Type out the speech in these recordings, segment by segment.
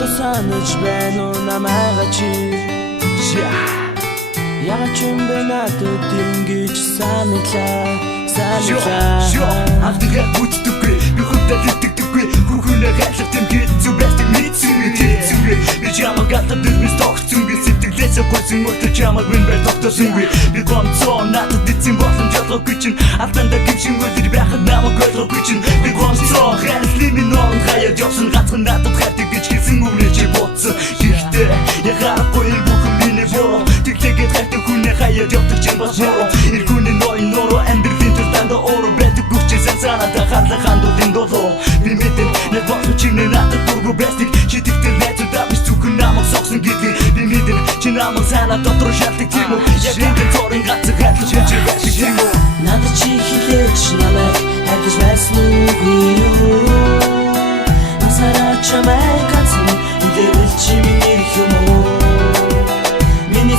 одоо санаж байна уу намайга чи Яагаад ч юм бэ надад ингэж санаглаа Ардыгаа бүтдэггүй би хөдөл итгэдэггүй Хүүхнээ хайлах тэмгээд зүг бэстэг мэдсэнгүй Би чамаг гатад дэрмэс тогтсонгүй Сэтгэлээсээ гойсон мөртөө чамаг минбэр тогтосонгүй Би гомцоо надад эцэн болон жолоогүй чинь Алданда гимшин өдөр байхад намайг ойлгоогүй чинь Би гомцоо хайрлын минь он хаяад явсан гацхан надад хайрдаг гэж хэлсэн үгнээ чи бодсон Гэхдээ яхаарахгүй энэ бүхэн миний бороо Тэглээгээд хайрдаг хүнээ хаяад явдаг чинь бас бороо Иргүүний ноён нороо амьдралын туртанда ороо байдаг гүчээсэн санаатаа харлах хандуулын долоо Би мэдэн нэг болсон чиний надад дургу бэстик Чидэгтэй найзуудаа биш зүхэн намайг согсон гэдгийг Би мэдэн чи намайг санаа дотор шалтдаг тийм үү Яг энэ цорын гацэг хайрлах чи байдаг тийм үү Надад чи хилээч намайг хайрлаж байсан үгүй юу Насаараа чамайг гацсан үдэвэл чи миний юм уу Миний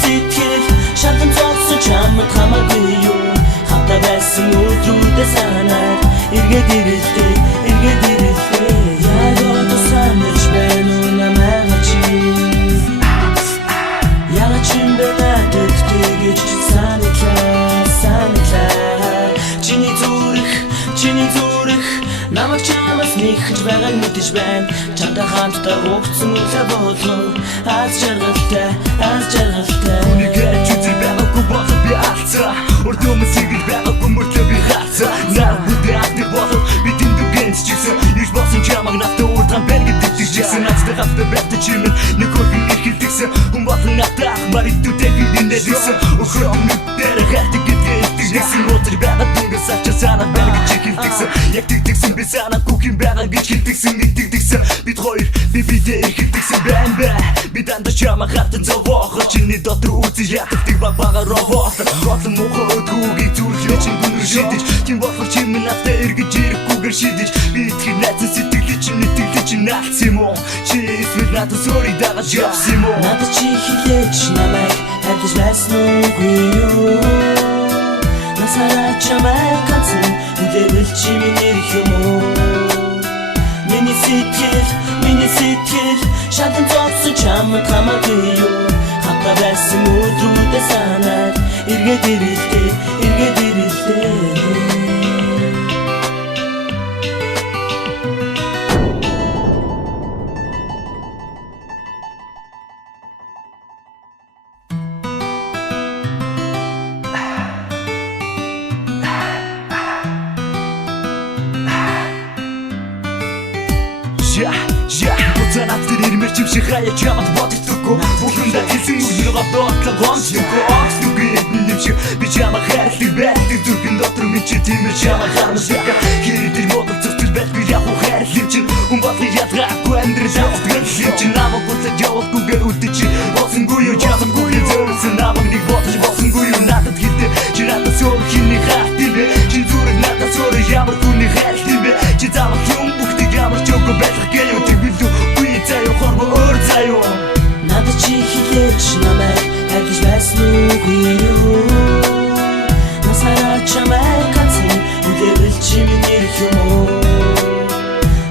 сэтгэл шатан зогсон чамд хамаагүй юу Хатаа байсан өдрүүдээ санаад эргээд ирэлтэй Яг одоо санаж байна уу намайга чи Яагаад ч юм бэ надад тэгэж санаглаа Чиний зүрх намайг чамаас нэгж байгааг мэдэж байна Чамтай хамтдаа өгсөн үлээ болов Аз жаргалтай Үнэхээр чүзэр байгаагүй болов би алцаа Урдөөмө сэгэл байгаагүй мөртлөө би хацаа Нар бүдээ ахтыг болов би дэндүү гэнц чигсэн Иш болсон чамаг надтай урдхан бэр гэдэг чигсэн Нацтай хавтай байртай чимэн нэг хөргөн ирхэлдэгсэн Хүн болон надтай ахмар идүүтэй гинэлдэгсэн Өхрөө нүдээр хайрдаг гэдгээ илтгэсэн Утар байгаад дүнгээс авчаа санаад байна гэж хэлдэгсэн Яг тэгдэгсэн би санаагүй юм байгаа гэж хэлдэгсэн Нэгдэгсэн бид хоёр бидээ ирхэлдэгсэн байна бай Би дандаа чамаа хатан зовоохоо Чиний дотор үзэж ятдаг багаар ровоолох Готлон муухай өдгүүгийг зүрлээ чин гүнэр шидэж Тим болохоор чи минь надтай эргэж ирэхгүйгээр шидэж Би итгэр найзан сэтгэлээ чин наалц юм уу Чи эсвэл надад сөрийг дагаж явсан юм уу Надад чи хилээч намайг хайрлаж байсан үгүй юу Насаараа чамайг гацсан үдэвэл чи миний юм уу Миний сэтгэл шатан зогсон чамд хамаагүй юу Хатаа байсан өдрүүдээ санаад эргээд ирэлтэй Буцаа надад ирмэр чимшиг хаяа чамд бодогдохгүй Бүхэндээ хэлсэн үгнээ бодоотлоо гомцлохгүй Огцлогүй эдэн шиг би чамаа хайрлыг байдаг Зүрхэн дотор минь чи тиймэр чамаа хармасдаг Хэрэг модол зөвтөл байдаг яг уу хайрлын чин Хүн болго ядгаагүй амьдрал явдаг чинь Намайг буцаад явуулгүйгээр үлдээ чи Болсонгүй юу чамгүй юу зөрсөн Намайг нэг бодож болсонгүй юу надад хэлдэг Чи надад сөрөх хиний хайрт юм бэ Чи зүрх надад сөрөх ямар хүний хайрт юм бэ Чи заавал юм бүгдийг ямар ч үгүй байх гээ юу Надад чи хилээч намайг хайрлаж байсан үгүй юу Насаараа чамайг гацсан үдэвэл чи миний юм уу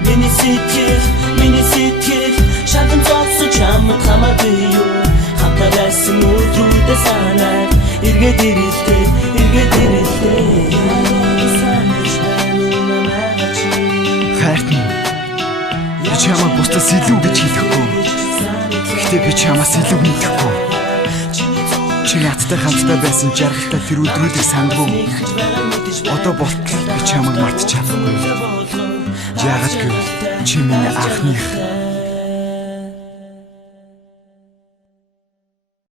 Миний сэтгэл шатан зогсон чамд хамаагүй юу Хатаа байсан өдрүүдээ санаад эргээд ирэлтэй Хайрт минь би чамайг бусдаас илүү гэж хэлэхгүй Гэхдээ би чамаас илүү мэдэхгүй Чи надтай хамтдаа байсан жаргалтай тэр өдрүүдийг сандгүй Одоо болтол би чамайг мартаж чадахгүй Яагаад гэвэл чи миний анхных